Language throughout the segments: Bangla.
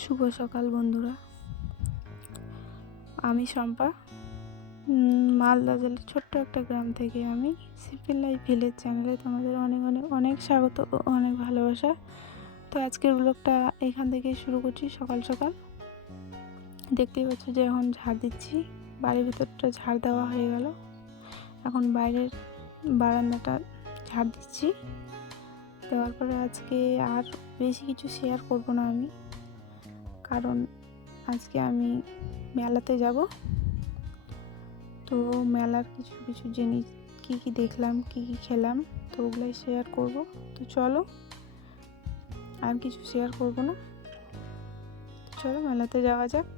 শুভ সকাল বন্ধুরা। আমি শম্পা। মালদা জেলার ছোট্ট একটা গ্রাম থেকে আমি সিম্পল লাইফ ভিলেজ চ্যানেলে তোমাদের অনেক অনেক অনেক স্বাগত ও অনেক ভালোবাসা। তো আজকের ব্লগটা এখান থেকেই শুরু করছি। সকাল সকাল দেখতেই পাচ্ছ যে এখন ঝাড় দিচ্ছি। বাড়ির ভিতরটা ঝাড় দেওয়া হয়ে গেল, এখন বাইরের বারান্দাটা ঝাড় দিচ্ছি। দেওয়ার পরে আজকে আর বেশি কিছু শেয়ার করব না আমি, কারণ আজকে আমি মেলাতে যাব। তো মেলার কিছু কিছু জিনিস কি কি দেখলাম, কি কি খেলাম, তো ওগুলাই শেয়ার করব। তো চলো, আর কিছু শেয়ার করব না, চলো মেলাতে যাওয়া যাক।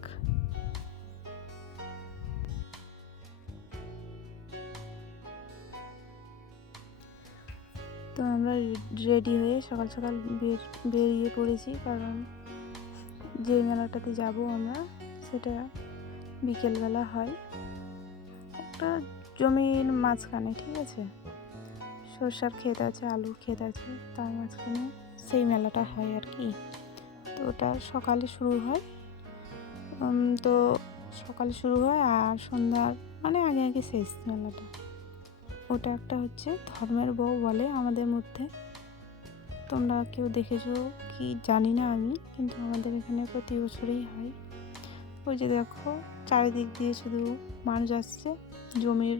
তো আমরা রেডি হয়ে সকাল সকাল বেরিয়ে পড়েছি, কারণ যে মেলাটাতে যাব আমরা সেটা বিকেলবেলা হয়। একটা জমির মাঝখানে, ঠিক আছে, সরষার ক্ষেত আছে, আলুর ক্ষেত আছে, তার মাঝখানে সেই মেলাটা হয় আর কি। তো ওটা সকালে শুরু হয়। তো সকালে শুরু হয় আর সন্ধ্যার মানে আগে আগে শেষ মেলাটা। ওটা একটা হচ্ছে ধর্মের বউ বলে আমাদের মধ্যে। তোমরা কেউ দেখেছো কি জানি না আমি, কিন্তু আমাদের এখানে প্রতি বছরই হয়। ওই যে দেখো চারিদিক দিয়ে শুধু মানুষ আসছে, জমির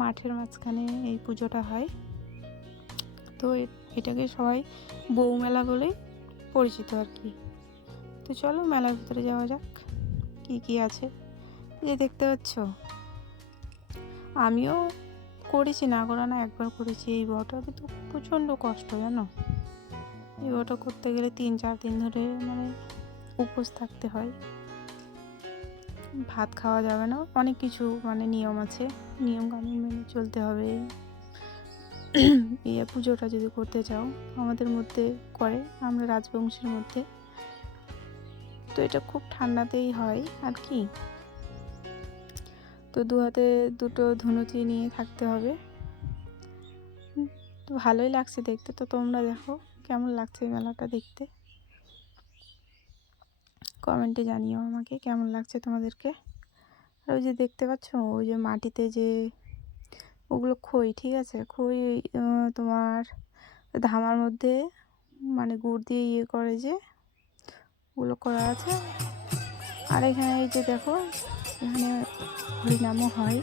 মাঠের মাঝখানে এই পুজোটা হয়। তো এটাকে সবাই বউ মেলা বলেই পরিচিত আর কি। তো চলো মেলার ভিতরে যাওয়া যাক। কি কি আছে যে দেখতে পাচ্ছ, আমিও করেছি, না করা না, একবার করেছি এই বউটা, কিন্তু প্রচণ্ড কষ্ট জানো। এই বউটা করতে গেলে 3-4 দিন ধরে মানে উপোস থাকতে হয়, ভাত খাওয়া যাবে না, অনেক কিছু মানে নিয়ম আছে, নিয়ম কানুন মেনে চলতে হবে। এই পুজোটা যদি করতে চাও, আমাদের মধ্যে করে, আমরা রাজবংশের মধ্যে। তো এটা খুব ঠান্ডাতেই হয় আর কি। তো দু হাতে দুটো ধুনুচি নিয়ে থাকতে হবে। তো ভালোই লাগছে দেখতে। তো তোমরা দেখো কেমন লাগছে মেলাটা দেখতে, কমেন্টে জানিও আমাকে কেমন লাগছে তোমাদেরকে। আর ওই যে দেখতে পাচ্ছ, ওই যে মাটিতে যে ওগুলো খই, ঠিক আছে, খই তোমার ধামার মধ্যে মানে গুড় দিয়ে ইয়ে করে, যে ওগুলো করা আছে। আর এখানে এই যে দেখো, এখানে হরিনামও হয়।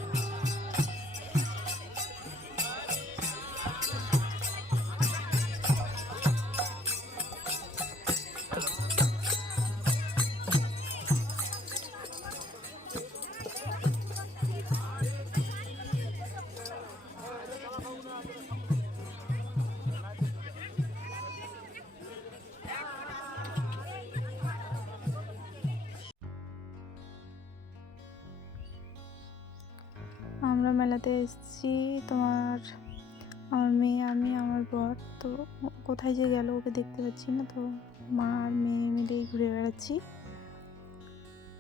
আমরা মেলাতে এসেছি, তোমার আমার মেয়ে, আমি, আমার বর। তো কোথায় যে গেল ওকে দেখতে পাচ্ছি না। তো মা আর মেয়ে মিলেই ঘুরে বেড়াচ্ছি।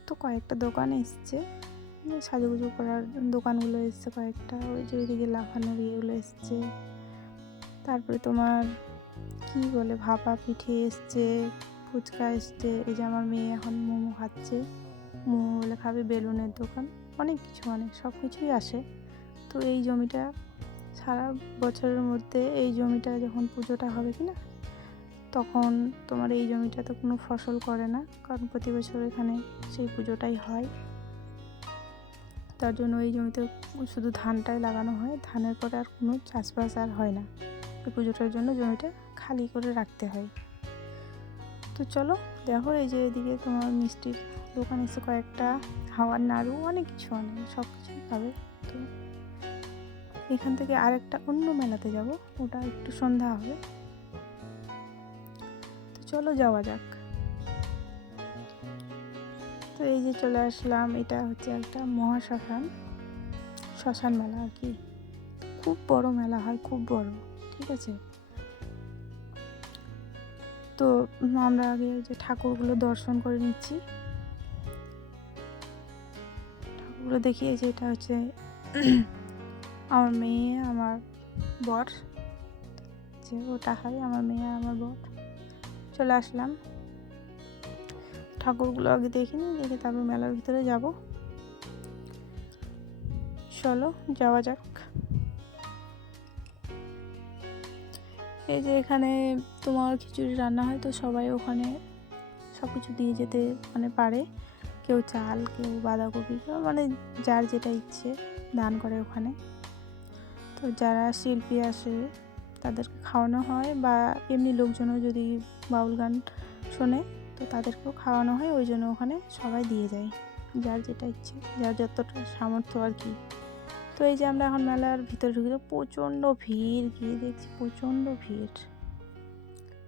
তো কয়েকটা দোকান এসছে, সাজুগুজু করার দোকানগুলো এসছে কয়েকটা। ওই যে ওইদিকে লাফানোর ইয়েগুলো এসছে। তারপরে তোমার কি বলে ভাপা পিঠে এসছে, ফুচকা এসছে। এই যে আমার মেয়ে এখন মোমো খাচ্ছে, মোমো বলে খাবে। বেলুনের দোকান, অনেক কিছু, মানে সব কিছুই আসে। তো এই জমিটা সারা বছরের মধ্যে, এই জমিটা যখন পুজোটা হবে কি না, তখন তোমার এই জমিটাতে কোনো ফসল করে না, কারণ প্রতি বছর এখানে সেই পুজোটাই হয়। তার জন্য এই জমিতে শুধু ধানটাই লাগানো হয়, ধানের পরে আর কোনো চাষবাস আর হয় না। এই পুজোটার জন্য জমিটা খালি করে রাখতে হয়। তো চলো দেখো, এই যে এদিকে তোমার মিষ্টির দোকান এসে কয়েকটা, হাওয়ার নাড়ু, অনেক কিছু, অনেক সব কিছুই পাবে। তো এখান থেকে আরেকটা অন্য মেলাতে যাব, ওটা একটু সন্ধ্যা হবে। তো চলো যাওয়া যাক। তো এই যে চলে আসলাম, এটা হচ্ছে একটা শ্মশান মেলা আর কি। খুব বড় মেলা হয়, খুব বড়, ঠিক আছে। তো আমরা আগে যে ঠাকুরগুলো দর্শন করে নিচ্ছি, ঠাকুরগুলো দেখিয়ে। যে এটা হচ্ছে আমার মেয়ে, আমার বর, যে ওটা হয় আমার মেয়ে আর আমার বর। চলে আসলাম, ঠাকুরগুলো আগে দেখিনি, দেখে তারপর মেলার ভিতরে যাব। চলো যাওয়া যাক। এই যে এখানে তোমার খিচুড়ি রান্না হয়, তো সবাই ওখানে সব কিছু দিয়ে যেতে মানে পারে। কেউ চাল, কেউ বাঁধাকপি, মানে যার যেটা ইচ্ছে দান করে ওখানে। তো যারা শিল্পী আসে তাদেরকে খাওয়ানো হয়, বা এমনি লোকজনও যদি বাউল গান শোনে তো তাদেরকেও খাওয়ানো হয়। ওই জন্য ওখানে সবাই দিয়ে যায়, যার যেটা ইচ্ছে, যার যতটা সামর্থ্য আর কি। তো এই যে আমরা এখন মেলার ভিতরে ঢুকে, প্রচণ্ড ভিড়, গিয়ে দেখছি প্রচণ্ড ভিড়।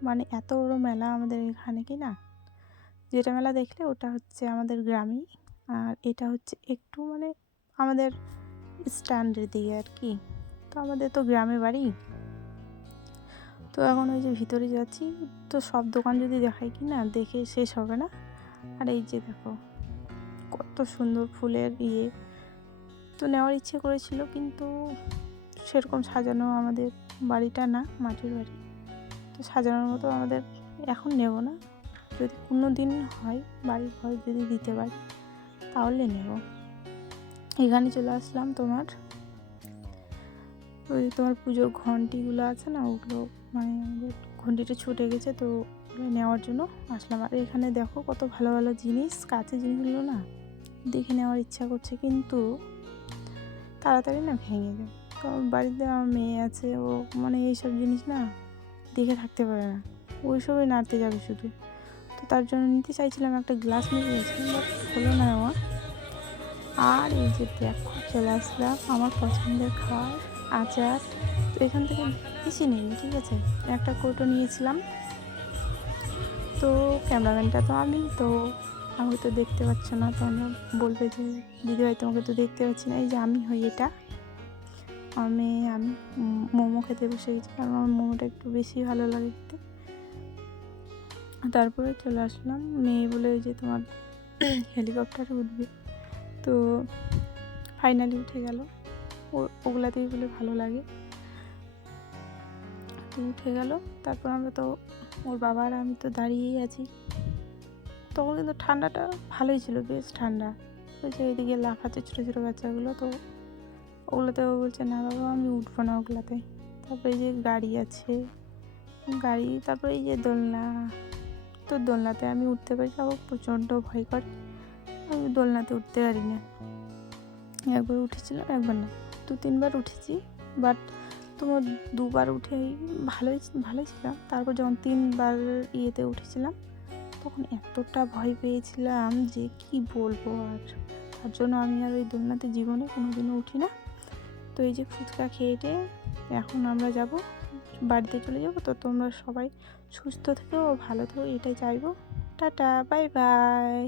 মানে এত বড় মেলা আমাদের এখানে, কি না, যেটা মেলা দেখলে ওটা হচ্ছে আমাদের গ্রামেই, আর এটা হচ্ছে একটু মানে আমাদের স্ট্যান্ডের দিকে আর কি। তো আমাদের তো গ্রামে বাড়ি। তো এখন ওই যে ভিতরে যাচ্ছি, তো সব দোকান যদি দেখাই কি না, দেখে শেষ হবে না। আর এই যে দেখো কত সুন্দর ফুলের তো নেওয়ার ইচ্ছে করেছিল, কিন্তু সেরকম সাজানো আমাদের বাড়িটা না, মাটির বাড়ি, তো সাজানোর মতো আমাদের এখন নেব না। যদি কোনো দিন হয় বাড়ির ঘর যদি দিতে পারি তাহলে নেব। এখানে চলে আসলাম তোমার ওই তোমার পুজোর ঘন্টিগুলো আছে না, ওগুলো মানে আমাদের ঘন্টিটা ছুটে গেছে, তো ওগুলো নেওয়ার জন্য আসলাম। আর এখানে দেখো কত ভালো ভালো জিনিস, কাঁচের জিনিসগুলো না দেখে নেওয়ার ইচ্ছা করছে, কিন্তু তাড়াতাড়ি না ভেঙে যায়। কারণ বাড়িতে আমার মেয়ে আছে, ও মানে এইসব জিনিস না দেখে থাকতে পারে না, ওই সবই নাড়তে যাবে শুধু। তো তার জন্য নিতে চাইছিলাম, একটা গ্লাস নিয়ে গেছিলাম, বাট হলো না নেওয়া। আর এই যে দেখো চলে আসলাম আমার পছন্দের খাবার আচার। তো এখান থেকে বেশি নিইনি, ঠিক আছে, একটা কৌটো নিয়েছিলাম। তো ক্যামেরাম্যানটা তো আমি, তো আমাকে তো দেখতে পাচ্ছ না, তো আমরা বলবে যে দিদিভাই তোমাকে তো দেখতে পাচ্ছি না। এই যে আমি হই এটা, আমি মোমো খেতে বসে গেছি, কারণ আমার মোমোটা একটু বেশি ভালো লাগে খেতে। তারপরে চলে আসলাম, মেয়ে বলে ওই যে তোমার হেলিকপ্টারে উঠবে, তো ফাইনালি উঠে গেল। ওগুলাতেই বলে ভালো লাগে, তো উঠে গেল। তারপর আমরা তো ওর বাবা আর আমি তো দাঁড়িয়েই আছি। তখন কিন্তু ঠান্ডাটা ভালোই ছিল, বেশ ঠান্ডা। ওই যে এইদিকে লাফাচ্ছে ছোটো ছোটো বাচ্চাগুলো, তো ওগুলোতে ও বলছে না বাবা আমি উঠবো না ওগুলাতে। তারপরে এই যে গাড়ি আছে, গাড়ি, তারপরে এই যে দোলনা, তো দোলনাতে আমি উঠতে পারি, আবার প্রচণ্ড ভয় করে, আমি দোলনাতে উঠতে পারি না। একবার উঠেছিলাম, একবার না, 2-3বার উঠেছি, বাট তোমার 2বার উঠে ভালোই ছিলাম। তারপর যখন 3বার ইয়েতে উঠেছিলাম, তখন এতটা ভয় পেয়েছিলাম যে কি বলবো। আর তার জন্য আমি আর ওই দোলনাতে জীবনে কোনোদিনও উঠি না। তো এই যে ফুচকা খেয়ে এখন আমরা যাব, বাড়িতে চলে যাব। তো তোমরা সবাই সুস্থ থেকো, ভালো থেকো, এটাই চাইবো। Tata, bye bye.